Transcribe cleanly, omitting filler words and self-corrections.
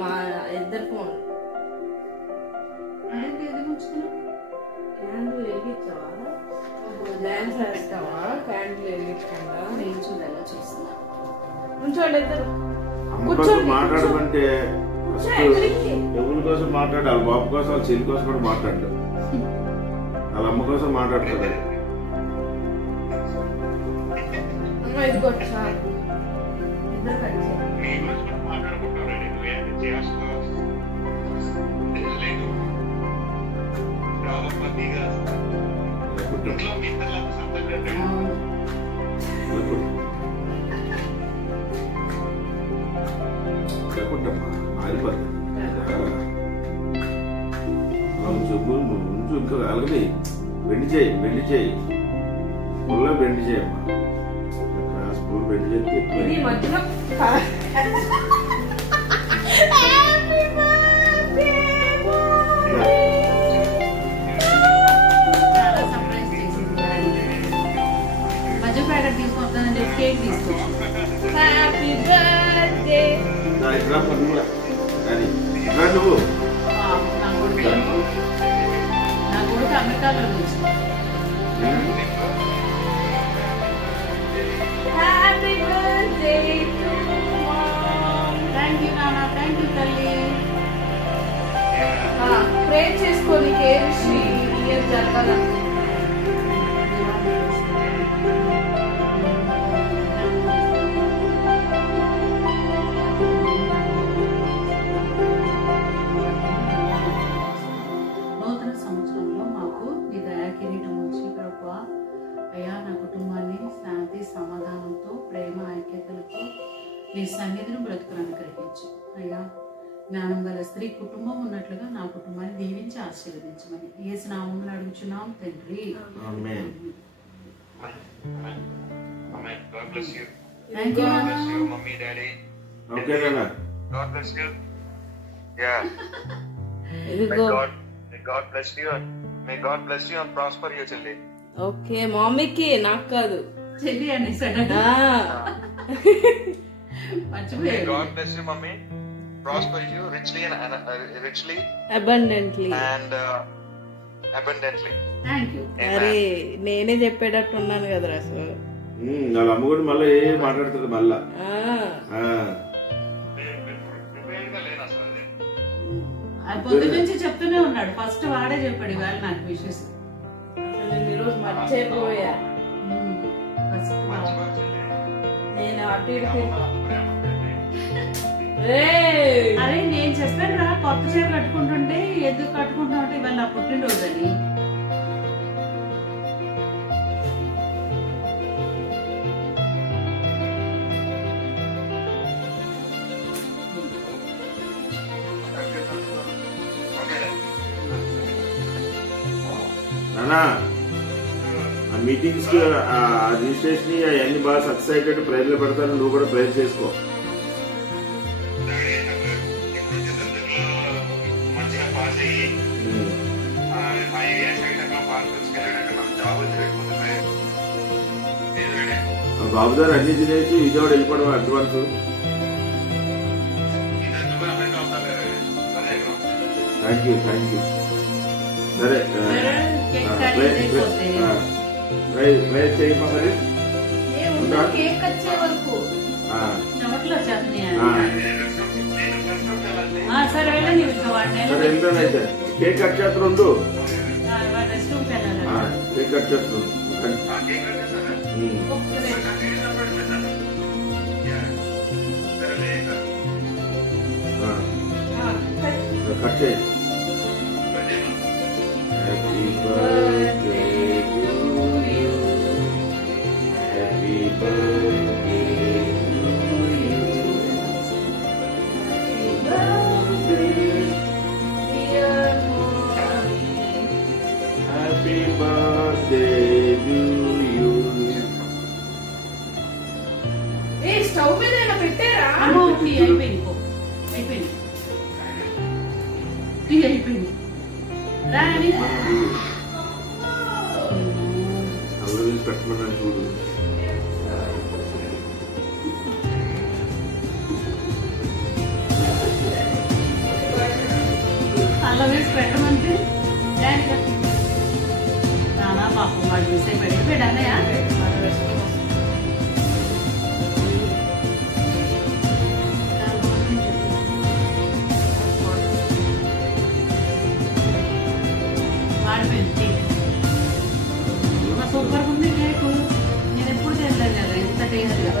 మా ఇద్దరు phone candle వెలిగించావా? Dance వేస్తావా? క్యాండిల్ వెలిగించకుండా నేను చూడాలి చూస్తున్నా. కూర్చోండి ఇద్దరు. మాట్లాడమంటే ఎవరి కోసం మాట్లాడాలి? బాబు కోసం, వాళ్ళ చెల్లి కోసం కూడా మాట్లాడలేదు. వాళ్ళ అమ్మ కోసం మాట్లాడతాడు. ఇంకా అలాగే బెండి చేయి ఫుల్ బెండి చేయమ్మా. స్కూల్ బెండి చేస్తే తీసుకుంటానంటే కేక్ తీసుకో. Happy birthday. నువ్వు నా కొడుకు అమెరికాలో నుంచి. Happy birthday to mom. Thank you నాన్న, థ్యాంక్ యూ తల్లి. ప్రే చేసుకోని కేర్షి ఇయర్ జరగాలని. అయ్యా నా కుటుంబాన్ని శాంతి సమాధానంతో ప్రేమ ఐక్యతలతో నీ సన్నిధిని బ్రతుకును అనుగ్రహించు. అయ్యా జ్ఞానం గల స్త్రీ కుటుంబం ఉన్నట్లుగా నా కుటుంబాన్ని దీవించి ఆశీర్వదించమని యేసు నామమున అడుగుచున్నాం తండ్రి. Thank you mummy daddy. Okay నాన్న. God bless you. Yeah. God bless you and may God bless you and prosper you చెల్లి. ఓకే మమ్మీకి నాకు కాదు చెల్లి అని God bless you mummy, prosper you richly and abundantly and abundantly. Thank you. అరే నేనే చెప్పేటట్టు ఉన్నాను కదరా. అసలు వాళ్ళ అమ్మ కూడా మళ్ళీ ఏం మాట్లాడుతుంది మళ్ళా. పొద్దు నుంచి చెప్తూనే ఉన్నాడు. ఫస్ట్ వాడే చెప్పాడు ఇవాళ నాకు విషెస్. ఈరోజు మర్చిపోయా. నేను అటు అరే నేను చెప్పాను రా కొత్త చీర కట్టుకుంటుంటే ఎందుకు కట్టుకుంటా ఉంటే ఇవాళ నా పుట్టినరోజు అని. ఆ మీటింగ్స్ కి రిజిస్ట్రేషన్ అవన్నీ బాగా సక్సెస్ అయ్యేటట్టు ప్రైజ్లో పెడతాను. నువ్వు కూడా ప్రైజ్ చేసుకో. బాబుదారు అన్ని తినేసి విజయవాడ వెళ్ళిపోవడం అడ్వాన్స్. థ్యాంక్ యూ సరే ప్రైజ్ చేయమ్మా. మరి సరే వెళ్తానైతే కేక్ కట్ చేస్తుండు. కేక్ కట్ చేస్తుండు. కట్ చేయి. Happy birthday to you. Happy birthday to you. Happy birthday, dear mommy. Happy birthday to you. Hey, stove మీద ఏమైనా పెట్టారా? అయిపోయింది. రాని అందరూ పెట్టమని చూడు. పాలలో వేసి పెట్టమంటే నానా పాపం వాడు చూసే పెడిపోయాడు అన్నయ్య. వాడిపోయింది సూపర్ ఉంది కేకు. నేను ఎప్పుడు తినలేదు కదా ఎంత టేస్ట్గా.